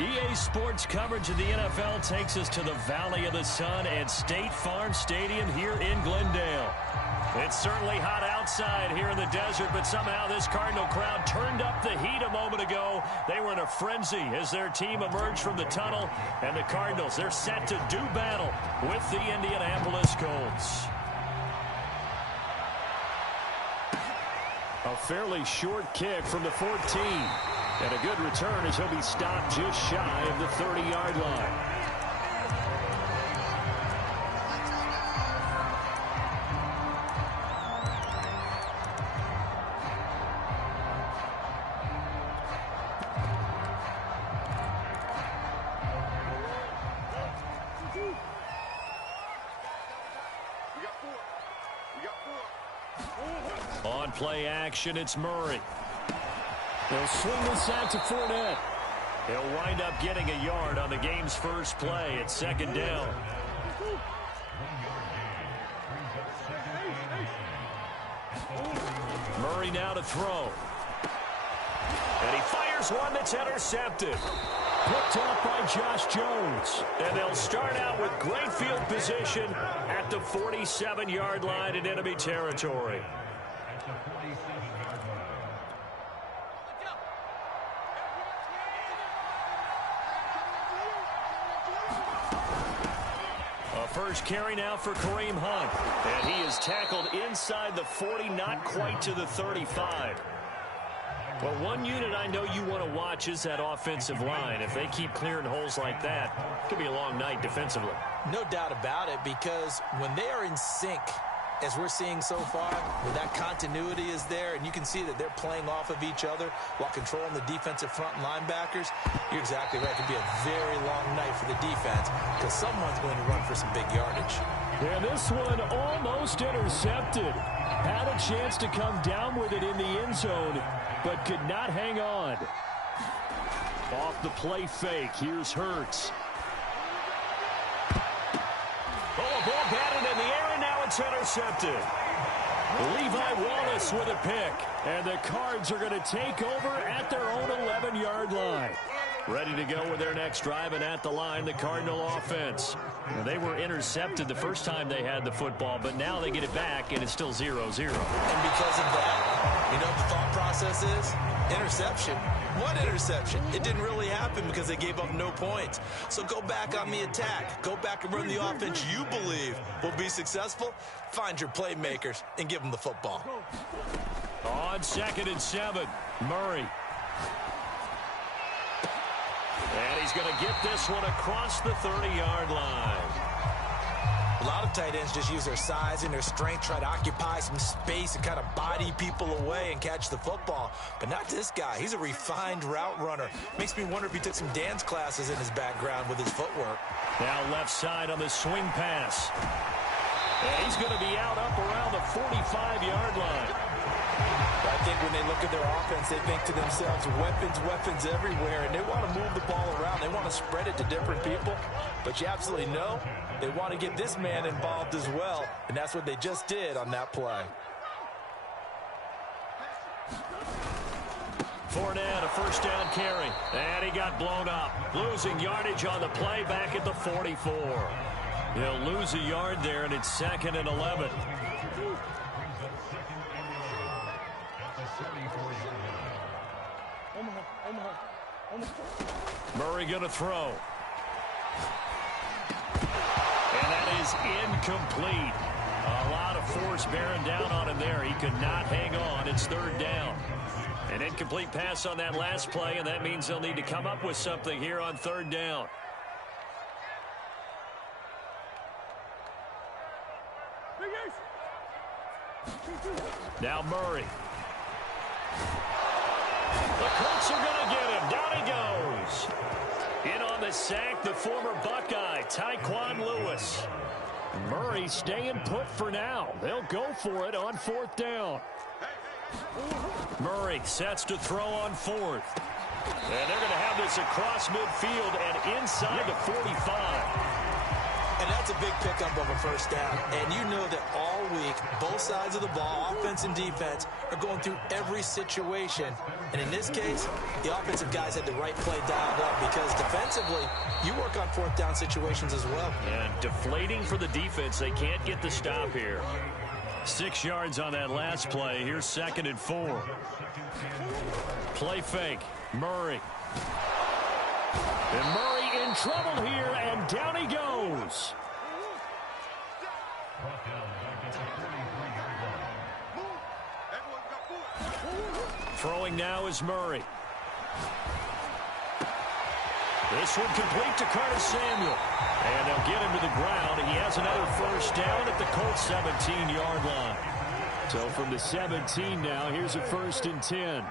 EA Sports coverage of the NFL takes us to the Valley of the Sun at State Farm Stadium here in Glendale. It's certainly hot outside here in the desert, but somehow this Cardinal crowd turned up the heat a moment ago. They were in a frenzy as their team emerged from the tunnel, and the Cardinals, they're set to do battle with the Indianapolis Colts. A fairly short kick from the 14. And a good return as he'll be stopped just shy of the 30-yard line. On play action, it's Murray. They'll swing this out to Fournette. He'll wind up getting a yard on the game's first play at second down. Murray now to throw. And he fires one that's intercepted. Picked off by Josh Jones. And they'll start out with great field position at the 47-yard line in enemy territory. First carry now for Kareem Hunt. And he is tackled inside the 40, not quite to the 35. Well, one unit I know you want to watch is that offensive line. If they keep clearing holes like that, it could be a long night defensively. No doubt about it, because when they are in sync, as we're seeing so far, where that continuity is there, and you can see that they're playing off of each other while controlling the defensive front linebackers, you're exactly right. It could be a very long night for the defense because someone's going to run for some big yardage. And this one almost intercepted. Had a chance to come down with it in the end zone, but could not hang on. Off the play fake, here's Hurts. Oh, a ball batted in the air, and now it's intercepted. Levi Wallace with a pick. And the Cards are going to take over at their own 11-yard line. Ready to go with their next drive, and at the line, the Cardinal offense. Well, they were intercepted the first time they had the football, but now they get it back, and it's still 0-0. And because of that, you know what the thought process is? Interception. What interception? It didn't really happen because they gave up no points. So go back on the attack. Go back and run the offense you believe will be successful. Find your playmakers and give them the football. On 2nd and 7, Murray. And he's going to get this one across the 30-yard line. A lot of tight ends just use their size and their strength, try to occupy some space and kind of body people away and catch the football. But not this guy. He's a refined route runner. Makes me wonder if he took some dance classes in his background with his footwork. Now left side on the swing pass. And he's going to be out up around the 45-yard line. I think when they look at their offense, they think to themselves, weapons everywhere, and they want to move the ball around. They want to spread it to different people, but you absolutely know they want to get this man involved as well, and that's what they just did on that play. Fournette, a first down carry, and he got blown up. Losing yardage on the play back at the 44. He'll lose a yard there, and it's 2nd and 11. Murray going to throw. And that is incomplete. A lot of force bearing down on him there. He could not hang on. It's 3rd down. An incomplete pass on that last play, and that means they'll need to come up with something here on 3rd down. Now Murray. The Colts are going to get him. Down he goes. In on the sack, the former Buckeye, Tyquan Lewis. Murray staying put for now. They'll go for it on 4th down. Murray sets to throw on 4th. And they're going to have this across midfield and inside the 45. And that's That's a big pickup of a first down. And you know that all week, both sides of the ball, offense and defense, are going through every situation. And in this case, the offensive guys had the right play dialed up because defensively, you work on fourth down situations as well. And deflating for the defense. They can't get the stop here. 6 yards on that last play. Here's 2nd and 4. Play fake. Murray. And Murray in trouble here, and down he goes. Throwing now is Murray. This one complete to Curtis Samuel. And they'll get him to the ground. He has another first down at the Colts 17-yard line. So from the 17 now, here's a 1st and 10.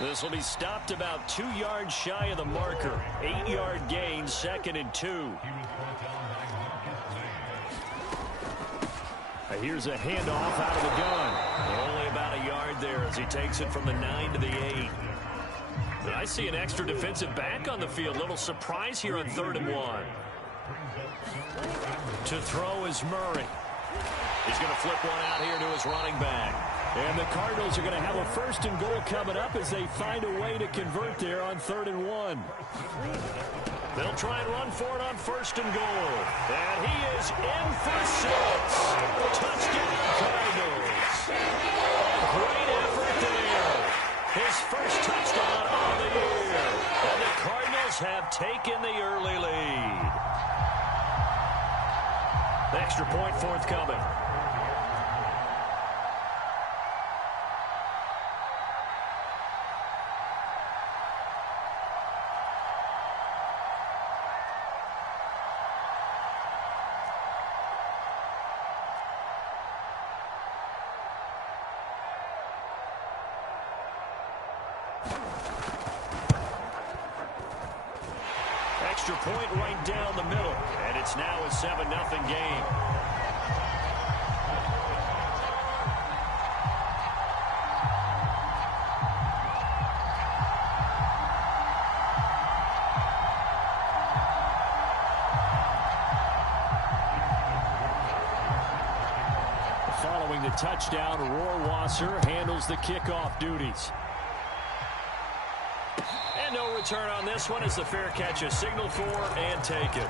This will be stopped about 2 yards shy of the marker. 8-yard gain, 2nd and 2. Here's a handoff out of the gun. Only about a yard there as he takes it from the 9 to the 8. And I see an extra defensive back on the field. Little surprise here on 3rd and 1. To throw is Murray. He's going to flip one out here to his running back. And the Cardinals are going to have a 1st and goal coming up as they find a way to convert there on 3rd and 1. They'll try and run for it on 1st and goal. And he is in for 6. Touchdown, Cardinals. Great effort there. His first touchdown of the year. And the Cardinals have taken the early lead. Extra point forthcoming. Extra point right down the middle. And it's now a 7-0 game. Following the touchdown, Rohrwasser handles the kickoff duties. And no return on this one as the fair catch is signaled for and taken.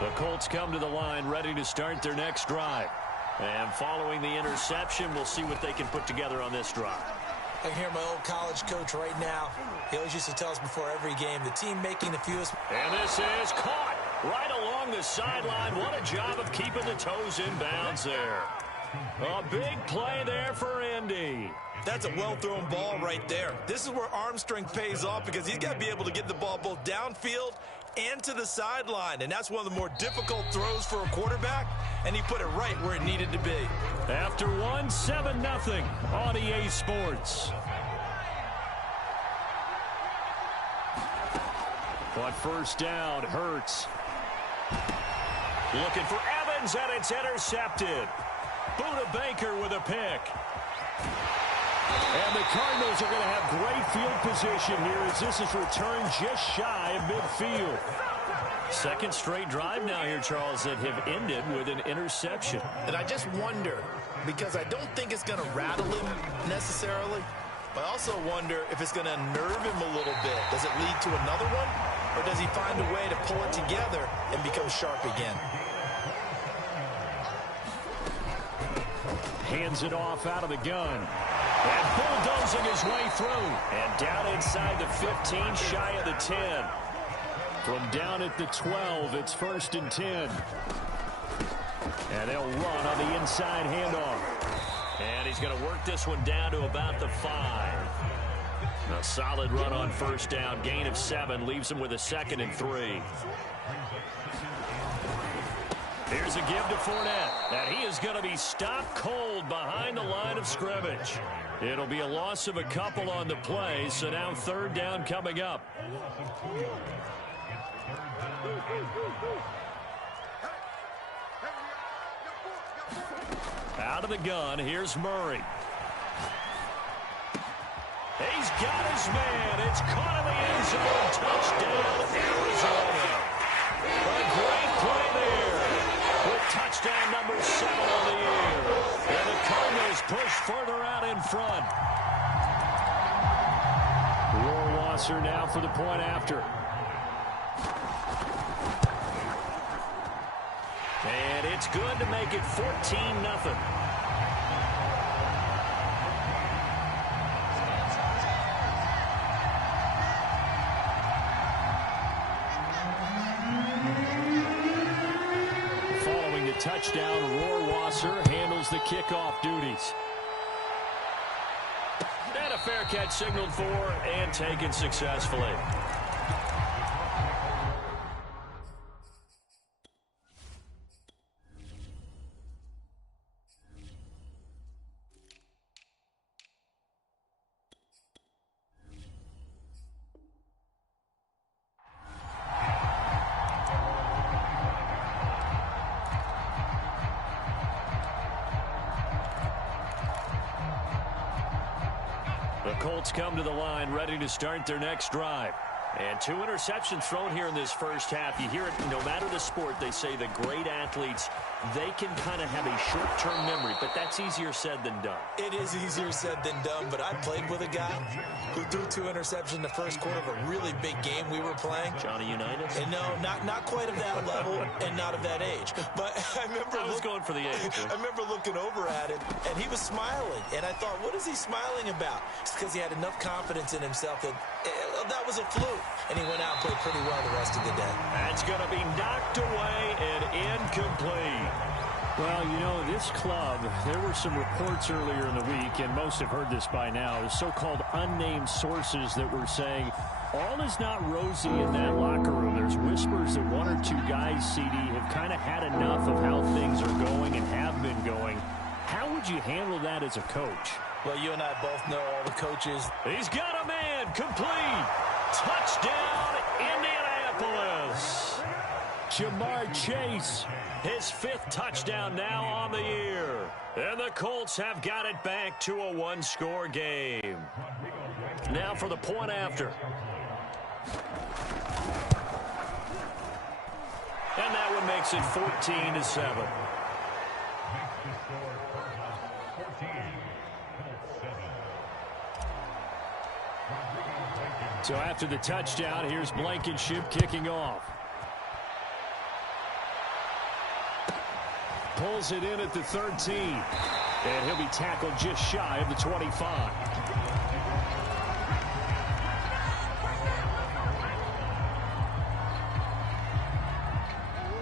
The Colts come to the line ready to start their next drive. And following the interception, we'll see what they can put together on this drive. I can hear my old college coach right now. He always used to tell us before every game, the team making the fewest. And this is caught right along the sideline. What a job of keeping the toes in bounds there. A big play there for Indy. That's a well-thrown ball right there. This is where arm strength pays off because he's got to be able to get the ball both downfield and to the sideline. And that's one of the more difficult throws for a quarterback. And he put it right where it needed to be. After 7-0 on EA Sports. On first down, Hurts. Looking for Evans, and it's intercepted. Buda Baker with a pick. And the Cardinals are going to have great field position here as this is returned just shy of midfield. Second straight drive now here, Charles, that have ended with an interception. And I just wonder, because I don't think it's going to rattle him necessarily, but I also wonder if it's going to unnerve him a little bit. Does it lead to another one? Or does he find a way to pull it together and become sharp again? Hands it off out of the gun. And bulldozing his way through. And down inside the 15, shy of the 10. From down at the 12, it's 1st and 10. And they'll run on the inside handoff. And he's going to work this one down to about the 5. A solid run on first down. Gain of 7 leaves him with a 2nd and 3. Here's a give to Fournette. And he is going to be stopped cold behind the line of scrimmage. It'll be a loss of a couple on the play, so now 3rd down coming up. Out of the gun, here's Murray. He's got his man. It's caught in the end zone. Touchdown, Arizona. A great play there with touchdown number 7 on the year. And the Cardinals push further out in front. Rohrwasser now for the point after. And it's good to make it 14-0. Following the touchdown, Rohrwasser handles the kickoff duties. And a fair catch signaled for and taken successfully. The Colts come to the line ready to start their next drive. And 2 interceptions thrown here in this first half. You hear it no matter the sport. They say the great athletes, they can kind of have a short-term memory, but that's easier said than done. It is easier said than done, but I played with a guy who threw 2 interceptions in the first quarter of a really big game we were playing. Johnny Unitas? And no, not quite of that level and not of that age. But I was going for the age. I remember looking over at him, and he was smiling. And I thought, what is he smiling about? It's because he had enough confidence in himself that that was a fluke. And he went out and played pretty well the rest of the day. That's going to be knocked away and incomplete. Well, you know, this club, there were some reports earlier in the week, and most have heard this by now, so-called unnamed sources that were saying all is not rosy in that locker room. There's whispers that 1 or 2 guys, CD, have kind of had enough of how things are going and have been going. How would you handle that as a coach? Well, you and I both know all the coaches. He's got a man, complete. Touchdown, Indianapolis. Jamar Chase. His 5th touchdown now on the year. And the Colts have got it back to a 1-score game. Now for the point after. And that one makes it 14-7. So after the touchdown, here's Blankenship kicking off. Pulls it in at the 13. And he'll be tackled just shy of the 25.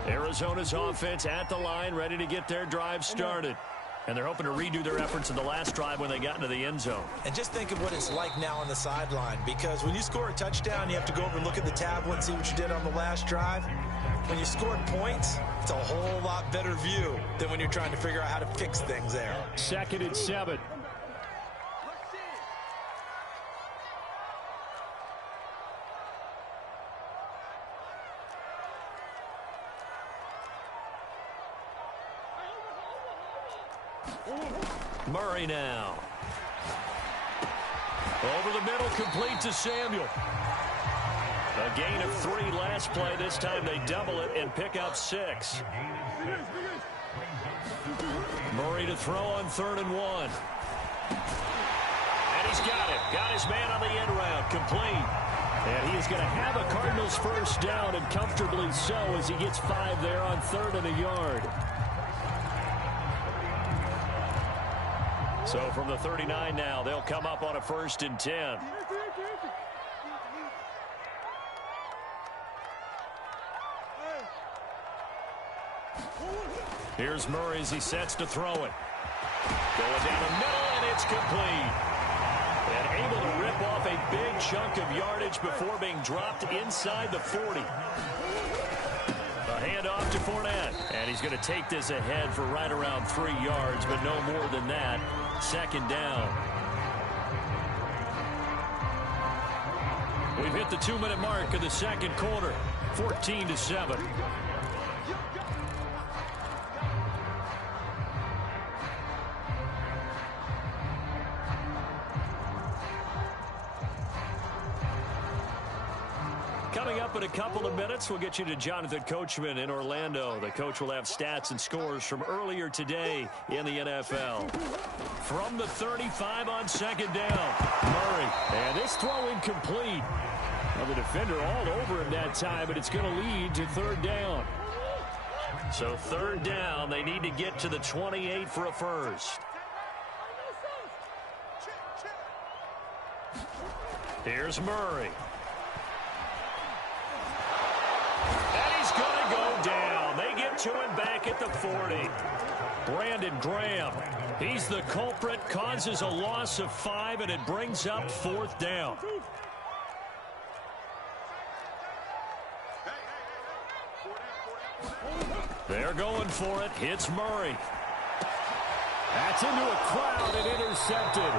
Arizona's offense at the line, ready to get their drive started. And they're hoping to redo their efforts in the last drive when they got into the end zone. And just think of what it's like now on the sideline, because when you score a touchdown, you have to go over and look at the tablet and see what you did on the last drive. When you scored points, it's a whole lot better view than when you're trying to figure out how to fix things there. 2nd and 7. Murray now. Over the middle, complete to Samuel. A gain of 3 last play. This time they double it and pick up 6. Murray to throw on 3rd and 1. And he's got it. Got his man on the end round. Complete. And he is going to have a Cardinals first down, and comfortably so, as he gets 5 there on 3rd and a yard. So from the 39 now, they'll come up on a 1st and 10. Here's Murray as he sets to throw it. Going down the middle, and it's complete. And able to rip off a big chunk of yardage before being dropped inside the 40. A handoff to Fournette. And he's going to take this ahead for right around 3 yards, but no more than that. 2nd down. We've hit the 2-minute mark of the 2nd quarter. 14-7. in a couple of minutes. We'll get you to Jonathan Coachman in Orlando. The coach will have stats and scores from earlier today in the NFL. From the 35 on second down, Murray. And this throw incomplete. Well, the defender all over him that time, but it's going to lead to third down. So third down, they need to get to the 28 for a first. Here's Murray. And he's going to go down. They get to him back at the 40. Brandon Graham, he's the culprit, causes a loss of 5, and it brings up fourth down. They're going for it. Hits Murray. That's into a crowd and intercepted.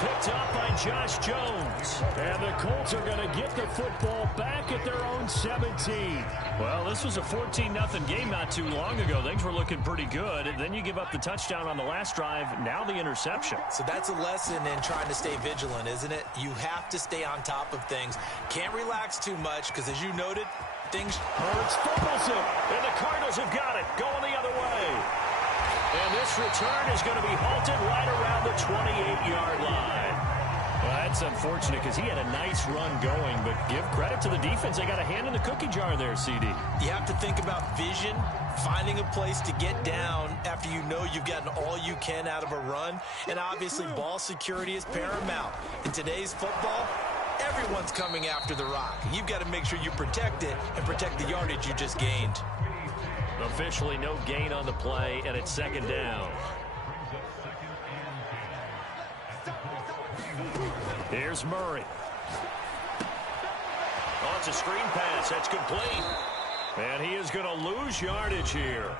Picked up by Josh Jones. And the Colts are going to get the football back at their own 17. Well, this was a 14-0 game not too long ago. Things were looking pretty good. And then you give up the touchdown on the last drive. Now the interception. So that's a lesson in trying to stay vigilant, isn't it? You have to stay on top of things. Can't relax too much because, as you noted, things... Hurts fumbles it. And the Cardinals have got it. Going the other way. And this return is going to be halted right around the 28-yard line. Well, that's unfortunate because he had a nice run going, but give credit to the defense. They got a hand in the cookie jar there, CD. You have to think about vision, finding a place to get down after you know you've gotten all you can out of a run. And obviously, ball security is paramount. In today's football, everyone's coming after the rock. You've got to make sure you protect it and protect the yardage you just gained. Officially no gain on the play, and it's second down. Here's Murray. Oh, it's a screen pass. That's complete. And he is going to lose yardage here.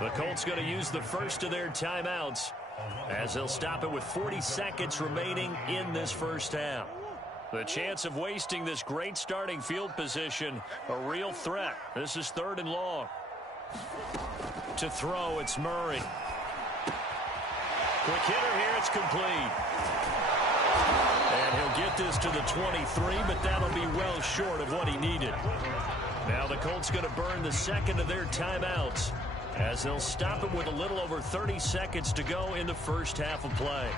The Colts going to use the first of their timeouts as they'll stop it with 40 seconds remaining in this first half. The chance of wasting this great starting field position, a real threat. This is third and long. To throw, it's Murray. Quick hitter here, it's complete. And he'll get this to the 23, but that'll be well short of what he needed. Now the Colts going to burn the second of their timeouts as they'll stop it with a little over 30 seconds to go in the first half of play.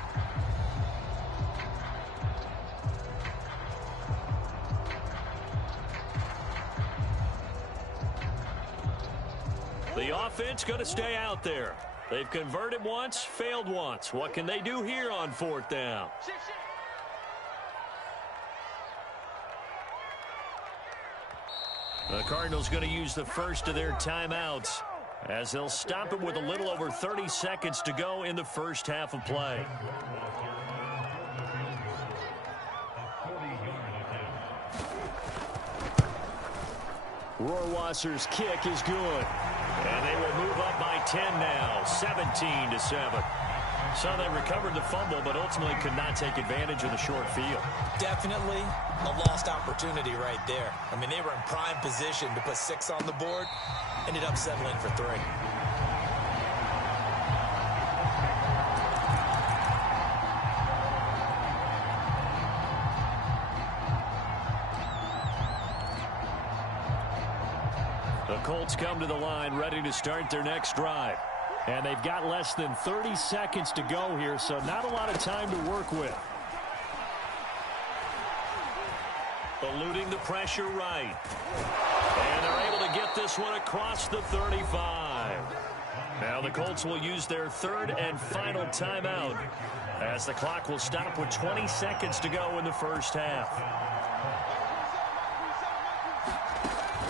The offense going to stay out there. They've converted once, failed once. What can they do here on fourth down? The Cardinals going to use the first of their timeouts as they'll stop it with a little over 30 seconds to go in the first half of play. Rohrwasser's kick is good. And they will move up by 10 now, 17-7. So they recovered the fumble, but ultimately could not take advantage of the short field. Definitely a lost opportunity right there. I mean, they were in prime position to put 6 on the board, ended up settling for 3. The Colts come to the line ready to start their next drive. And they've got less than 30 seconds to go here, so not a lot of time to work with. Eluding the pressure right. And they're able to get this one across the 35. Now the Colts will use their third and final timeout as the clock will stop with 20 seconds to go in the first half.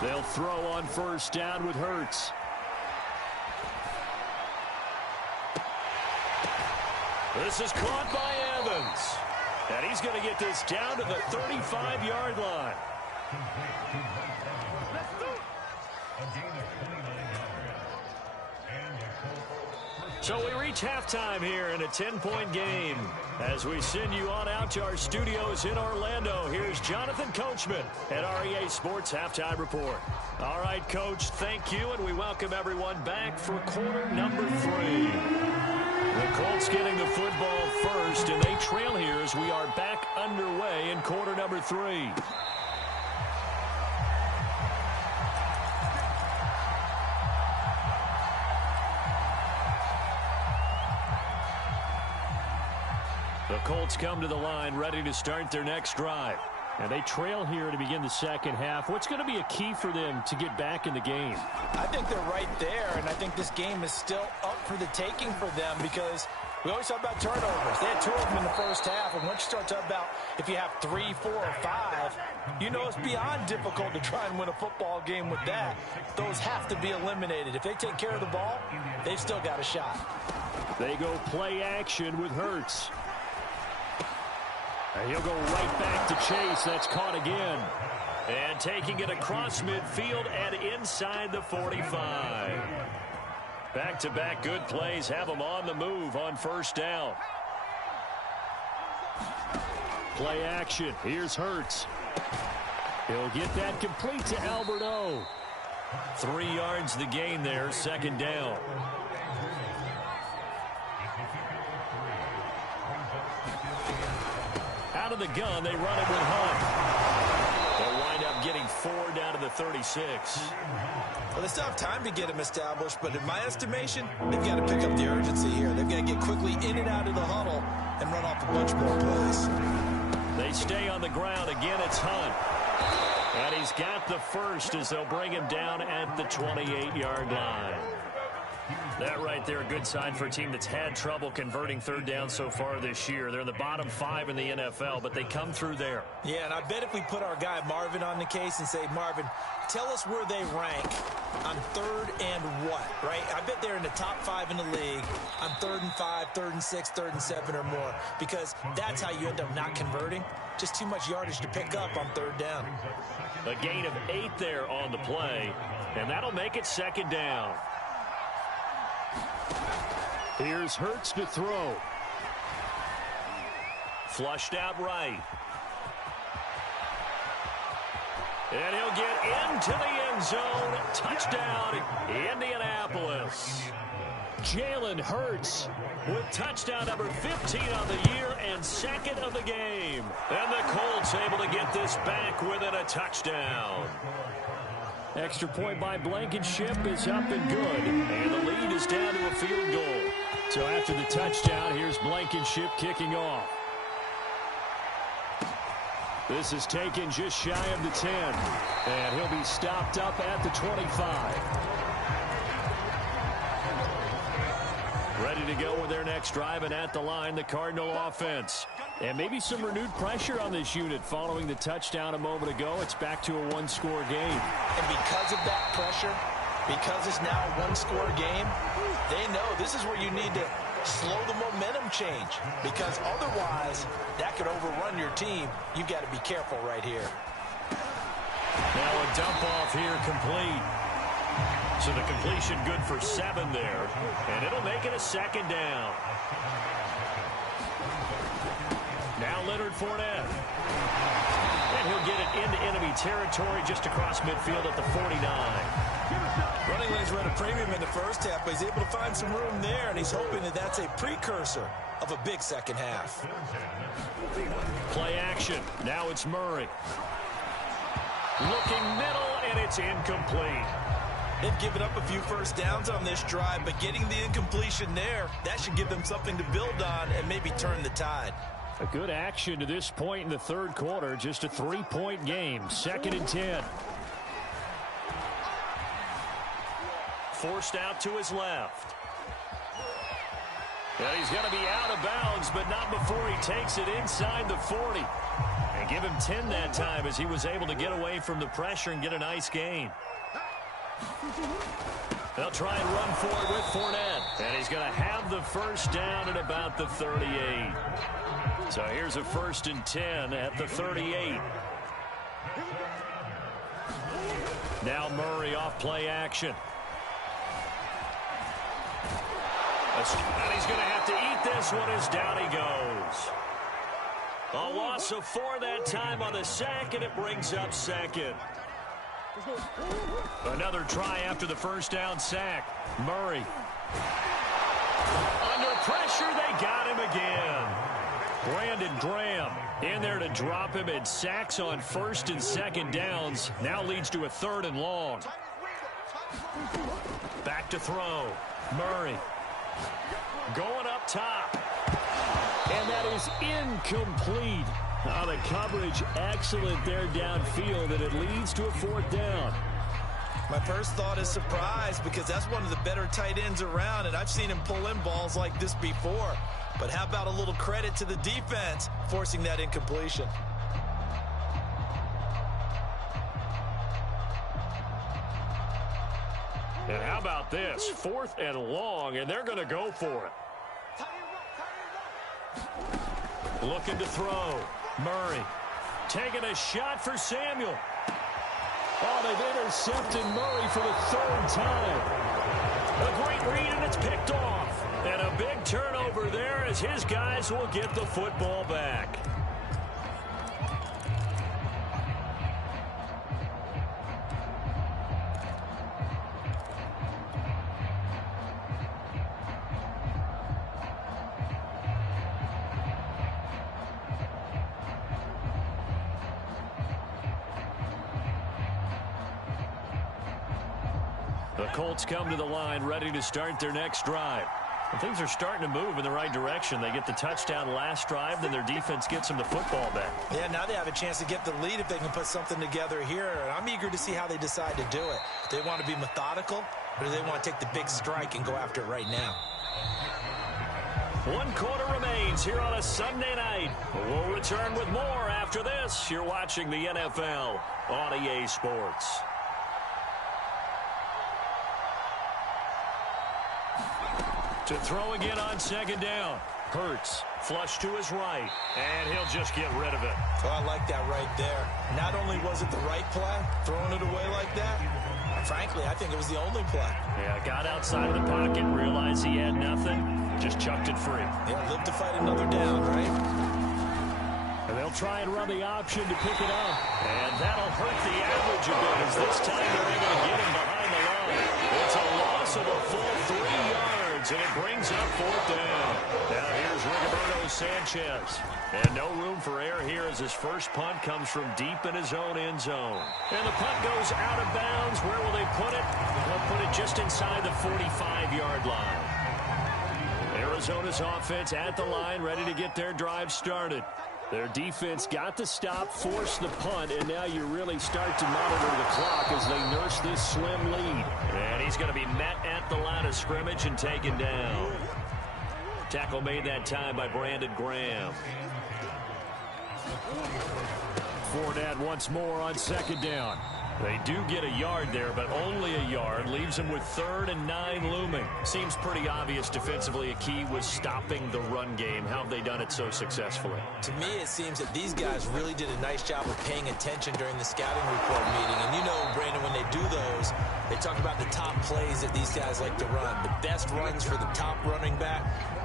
They'll throw on first down with Hurts. This is caught by Evans. And he's going to get this down to the 35-yard line. So we reach halftime here in a 10-point game. As we send you on out to our studios in Orlando, here's Jonathan Coachman at REA Sports Halftime Report. All right, Coach, thank you, and we welcome everyone back for quarter number 3. The Colts getting the football first, and they trail here as we are back underway in quarter number 3. The Colts come to the line, ready to start their next drive. And they trail here to begin the second half. What's going to be a key for them to get back in the game? I think they're right there, and I think this game is still up for the taking for them because we always talk about turnovers. They had 2 of them in the first half, and once you start talking about if you have 3, 4, or 5, you know it's beyond difficult to try and win a football game with that. Those have to be eliminated. If they take care of the ball, they've still got a shot. They go play action with Hurts. And he'll go right back to Chase. That's caught again. And taking it across midfield and inside the 45. Back-to-back good plays have them on the move on first down. Play action. Here's Hurts. He'll get that complete to Alberto. 3 yards the gain there, second down. Out of the gun, they run it with Hunt. They'll wind up getting 4 down to the 36. Well, they still have time to get them established, but in my estimation, they've got to pick up the urgency here. They've got to get quickly in and out of the huddle and run off a bunch more plays. They stay on the ground. Again, it's Hunt. And he's got the first as they'll bring him down at the 28-yard line. That right there, a good sign for a team that's had trouble converting third down so far this year. They're in the bottom 5 in the NFL, but they come through there. Yeah, and I bet if we put our guy Marvin on the case and say, Marvin, tell us where they rank on 3rd and what, right? I bet they're in the top 5 in the league on 3rd and 5, 3rd and 6, 3rd and 7 or more, because that's how you end up not converting. Just too much yardage to pick up on 3rd down. A gain of 8 there on the play, and that'll make it second down. Here's Hurts to throw. Flushed out right. And he'll get into the end zone. Touchdown, Indianapolis. Jalen Hurts with touchdown number 15 on the year and 2nd of the game. And the Colts able to get this back within a touchdown. Extra point by Blankenship is up and good. And the lead is down to a field goal. So after the touchdown, here's Blankenship kicking off. This is taken just shy of the 10. And he'll be stopped up at the 25. Ready to go with their next drive, and at the line, the Cardinal offense. And maybe some renewed pressure on this unit following the touchdown a moment ago. It's back to a 1-score game. And because of that pressure, because it's now a 1-score game, they know this is where you need to slow the momentum change, because otherwise that could overrun your team. You've got to be careful right here. Now a dump off here complete. So the completion good for 7 there, and it'll make it a second down. Now Leonard Fournette. And he'll get it into enemy territory just across midfield at the 49. Running lanes were at a premium in the first half, but he's able to find some room there, and he's hoping that that's a precursor of a big second half. Play action. Now it's Murray. Looking middle, and it's incomplete. They've given up a few first downs on this drive, but getting the incompletion there, that should give them something to build on and maybe turn the tide. A good action to this point in the third quarter. Just a 3-point game. 2nd and 10. Forced out to his left. And he's going to be out of bounds, but not before he takes it inside the 40. And give him 10 that time as he was able to get away from the pressure and get a nice gain. They'll try and run forward with Fournette. And he's going to have the first down at about the 38. So here's a 1st and 10 at the 38. Now Murray off play action. And he's going to have to eat this one as down he goes. A loss of 4 that time on the sack, and it brings up 2nd. Another try after the first down sack. Murray. Under pressure, they got him again. Brandon Graham in there to drop him, and sacks on 1st and 2nd downs. Now leads to a 3rd and long. Back to throw. Murray. Going up top. And that is incomplete. The coverage excellent there downfield, and it leads to a 4th down. My first thought is surprise because that's one of the better tight ends around, and I've seen him pull in balls like this before. But how about a little credit to the defense forcing that incompletion? And how about this? 4th and long, and they're going to go for it. Looking to throw. Murray taking a shot for Samuel. Oh, they've intercepted Murray for the 3rd time. A great read, and it's picked off. And a big turnover there as his guys will get the football back. The Colts come to the line, ready to start their next drive. And things are starting to move in the right direction. They get the touchdown last drive, then their defense gets them the football back. Yeah, now they have a chance to get the lead if they can put something together here. And I'm eager to see how they decide to do it. Do they want to be methodical, or do they want to take the big strike and go after it right now? 1 quarter remains here on a Sunday night. We'll return with more after this. You're watching the NFL on EA Sports. To throw again on 2nd down. Hurts, flush to his right, and he'll just get rid of it. Oh, I like that right there. Not only was it the right play, throwing it away like that, frankly, I think it was the only play. Yeah, got outside of the pocket, realized he had nothing, just chucked it free. Yeah, live to fight another down, right? And they'll try and run the option to pick it up. And that'll hurt the average a bit as this time they're able to get him behind the line. It's a loss of a full 3 yards, and it brings up 4th down. Now here's Rigoberto Sanchez. And no room for error here as his first punt comes from deep in his own end zone. And the punt goes out of bounds. Where will they put it? They'll put it just inside the 45-yard line. Arizona's offense at the line, ready to get their drive started. Their defense got the stop, forced the punt, and now you really start to monitor the clock as they nurse this slim lead. And he's going to be met at the line of scrimmage and taken down. Tackle made that time by Brandon Graham. Fournette once more on 2nd down. They do get a yard there, but only a yard. Leaves them with 3rd and 9 looming. Seems pretty obvious defensively a key was stopping the run game. How have they done it so successfully? To me, it seems that these guys really did a nice job of paying attention during the scouting report meeting. And you know, Brandon, when they do those, they talk about the top plays that these guys like to run. The best runs for the top running back,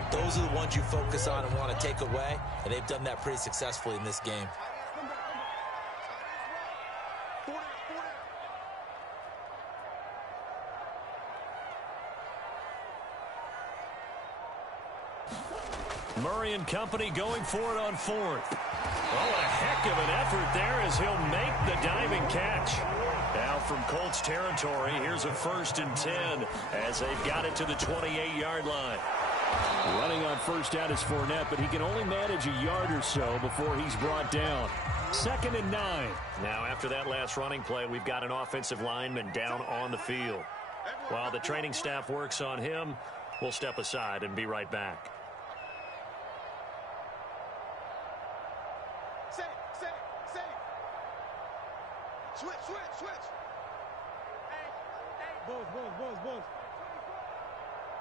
those are the ones you focus on and want to take away. And they've done that pretty successfully in this game. Murray and company going for it on 4th. Oh, a heck of an effort there as he'll make the diving catch. Now from Colts territory, here's a 1st and 10 as they've got it to the 28-yard line. Running on 1st down is Fournette, but he can only manage a yard or so before he's brought down. 2nd and 9. Now after that last running play, we've got an offensive lineman down on the field. While the training staff works on him, we'll step aside and be right back. Switch. Buzz.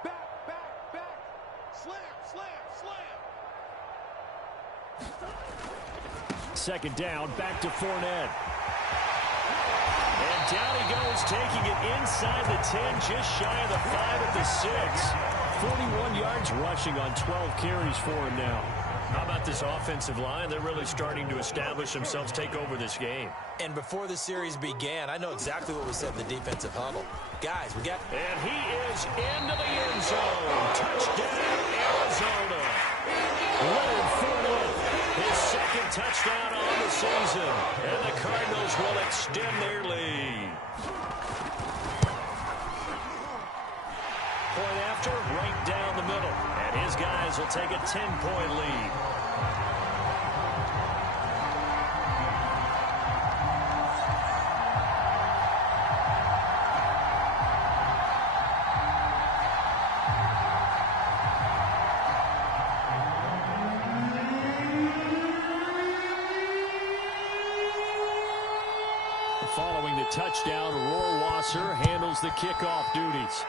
Back. Slam. 2nd down, back to Fournette. And down he goes, taking it inside the 10, just shy of the 5 at the 6. 41 yards rushing on 12 carries for him now. How about this offensive line? They're really starting to establish themselves, take over this game. And before the series began, I know exactly what was said in the defensive huddle. Guys, we got... And he is into the end zone. Touchdown, Arizona. Leonard Fournette. His 2nd touchdown on the season. And the Cardinals will extend their lead. Point monster right down the middle. And his guys will take a 10-point lead. Following the touchdown, Rohrwasser handles the kickoff duties.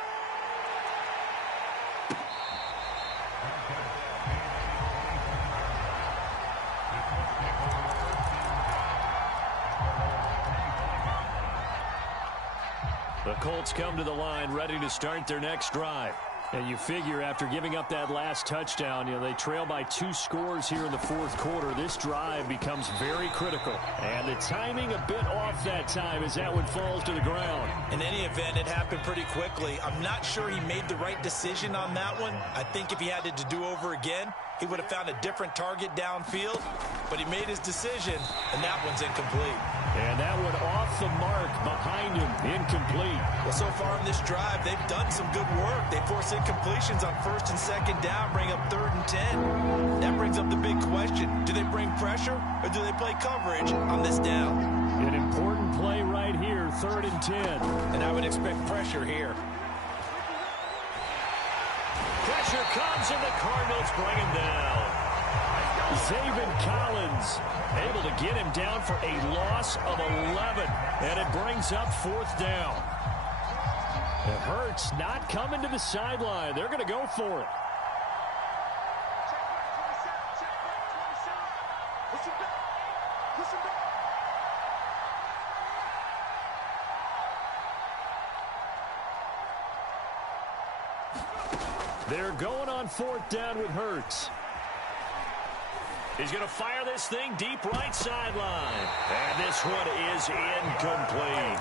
The Colts come to the line ready to start their next drive. And you figure after giving up that last touchdown, they trail by 2 scores here in the fourth quarter. This drive becomes very critical. And the timing a bit off that time as that one falls to the ground. In any event, it happened pretty quickly. I'm not sure he made the right decision on that one. I think if he had to do over again, he would have found a different target downfield. But he made his decision, and that one's incomplete. And that one off the mark behind him, incomplete. Well, so far in this drive, they've done some good work. They force incompletions on 1st and 2nd down, bring up 3rd and 10. That brings up the big question. Do they bring pressure, or do they play coverage on this down? An important play right here, 3rd and 10. And I would expect pressure here. Pressure comes, and the Cardinals bring him down. Zaven Collins able to get him down for a loss of 11. And it brings up 4th down. It hurts not coming to the sideline. They're going to go for it. They're going on 4th down with Hurts. He's going to fire this thing deep right sideline. And this one is incomplete.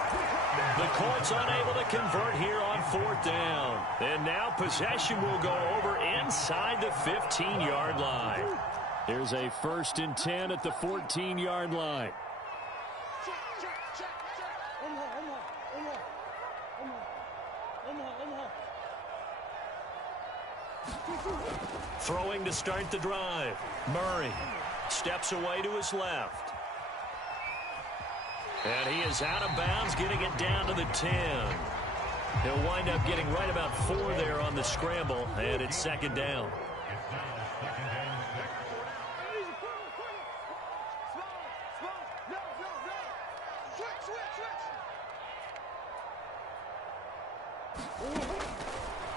The Colts unable to convert here on 4th down. And now possession will go over inside the 15-yard line. Here's a 1st and 10 at the 14-yard line. Throwing to start the drive. Murray steps away to his left. And he is out of bounds, getting it down to the 10. He'll wind up getting right about 4 there on the scramble, and it's 2nd down.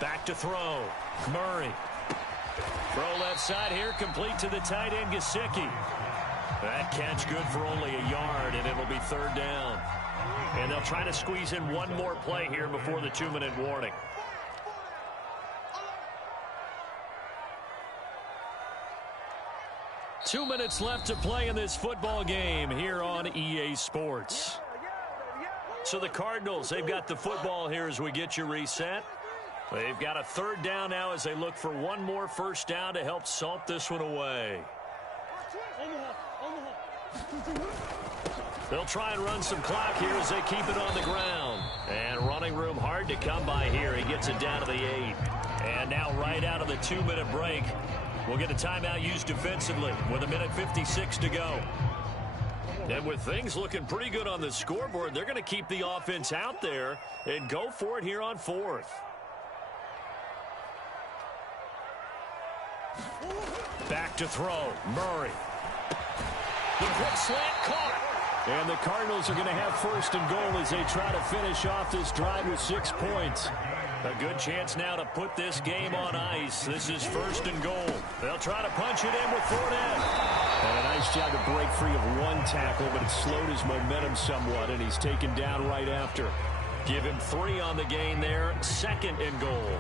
Back to throw. Murray. Throw left side here, complete to the tight end, Gesicki. That catch good for only a yard, and it'll be 3rd down. And they'll try to squeeze in one more play here before the 2-minute warning. Two minutes left to play in this football game here on EA Sports. So the Cardinals, they've got the football here as we get you reset. They've got a 3rd down now as they look for one more 1st down to help salt this one away. They'll try and run some clock here as they keep it on the ground. And running room hard to come by here. He gets it down to the 8. And now right out of the 2-minute break, we'll get a timeout used defensively with 1:56 to go. And with things looking pretty good on the scoreboard, they're going to keep the offense out there and go for it here on 4th. Back to throw. Murray. The quick slant caught. And the Cardinals are going to have 1st and goal as they try to finish off this drive with 6 points. A good chance now to put this game on ice. This is 1st and goal. They'll try to punch it in with Fournette. And a nice job to break free of one tackle, but it slowed his momentum somewhat, and he's taken down right after. Give him 3 on the gain there. 2nd and goal.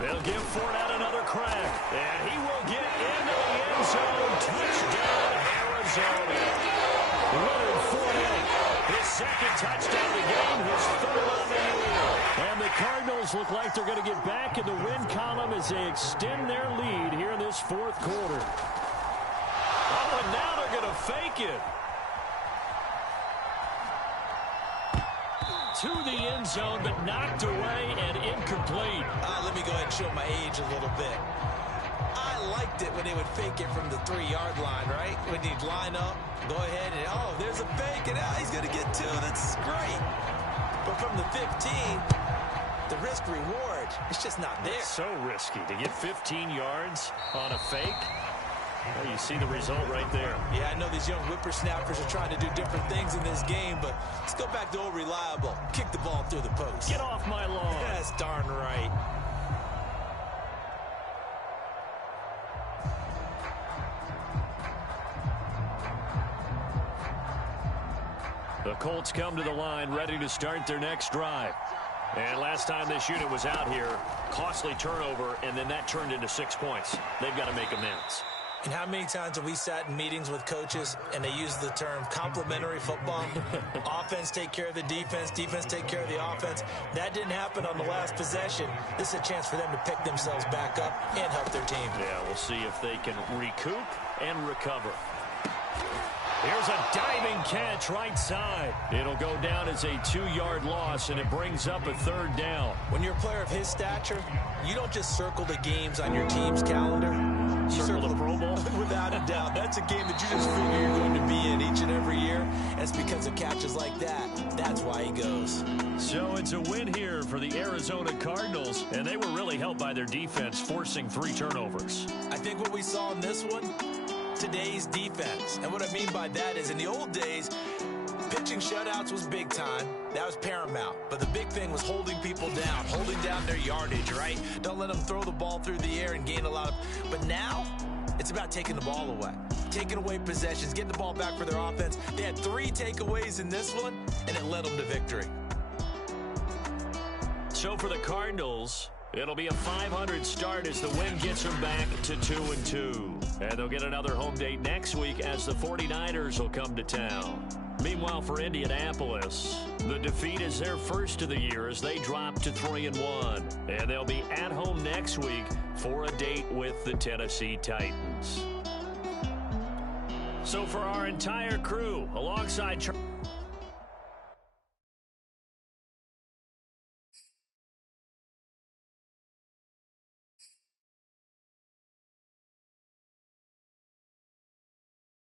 They'll give Fournette another crack, and he will get into the end zone. Touchdown, Arizona. Leonard Fournette, his 2nd touchdown of the game, his 3rd on the year. And the Cardinals look like they're going to get back in the win column as they extend their lead here in this fourth quarter. Oh, and now they're going to fake it. To the end zone, but knocked away and incomplete. Let me go ahead and show my age a little bit. I liked it when they would fake it from the 3-yard line, right? When he'd line up, go ahead, and oh, there's a fake, and he's going to get 2. That's great. But from the 15, the risk-reward, it's just not there. So risky to get 15 yards on a fake. Well, you see the result right there. Yeah, I know these young whippersnappers are trying to do different things in this game, but let's go back to old reliable. Kick the ball through the post. Get off my lawn. That's darn right. The Colts come to the line, ready to start their next drive. And last time this unit was out here, costly turnover, and then that turned into 6 points. They've got to make amends. And how many times have we sat in meetings with coaches and they use the term complementary football? Offense take care of the defense, defense take care of the offense. That didn't happen on the last possession. This is a chance for them to pick themselves back up and help their team. Yeah, we'll see if they can recoup and recover. Here's a diving catch right side. It'll go down as a 2-yard loss, and it brings up a 3rd down. When you're a player of his stature, you don't just circle the games on your team's calendar. You Circle the Pro Bowl? Without a doubt. That's a game that you just figure you're going to be in each and every year. That's because of catches like that. That's why he goes. So it's a win here for the Arizona Cardinals, and they were really helped by their defense, forcing 3 turnovers. I think what we saw in this one, today's defense. And what I mean by that is in the old days, pitching shutouts was big time. That was paramount. But the big thing was holding people down, holding down their yardage, right? Don't let them throw the ball through the air and gain a lot of... But now, it's about taking the ball away. Taking away possessions, getting the ball back for their offense. They had 3 takeaways in this one, and it led them to victory. So for the Cardinals, it'll be a .500 start as the win gets them back to 2-2. And they'll get another home date next week as the 49ers will come to town. Meanwhile, for Indianapolis, the defeat is their first of the year as they drop to 3-1. And they'll be at home next week for a date with the Tennessee Titans. So for our entire crew, alongside